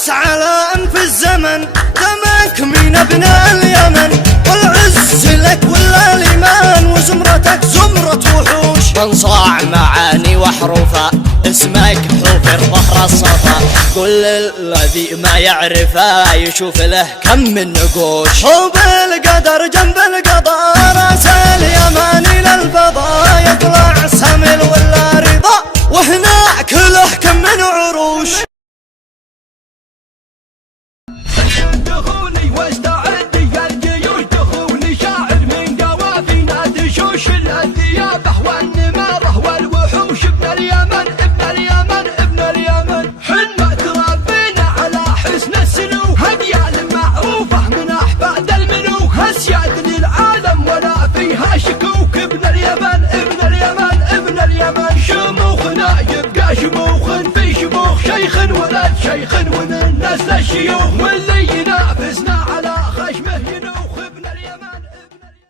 بس على أنف الزمن دمك من أبناء اليمن، والعز لك ولا الإيمان وزمرتك زمرة وحوش. تنصاع معاني وحروفها اسمك حفر ظهر الصفا، كل الذي ما يعرفه يشوف له كم من نقوش. حب القدر جنب القضاء راس اليماني للفضاء، يطلع سمل ولا رضا وهناك له كم من عروش. دخولي واستعدي يا الجيوش، دخولي شاعر من قوافينا دشوش الذيابه والنماره والوحوش. ابن اليمن ابن اليمن ابن اليمن، حنا تربينا على حسن السلوك، هديان معروفه من احفاد الملوك، اسياد للعالم ولا فيها شكوك. ابن اليمن ابن اليمن ابن اليمن، شموخنا يبقى شموخ في شموخ، شيخ ولد شيخ ومن نسل الشيوخ، واللي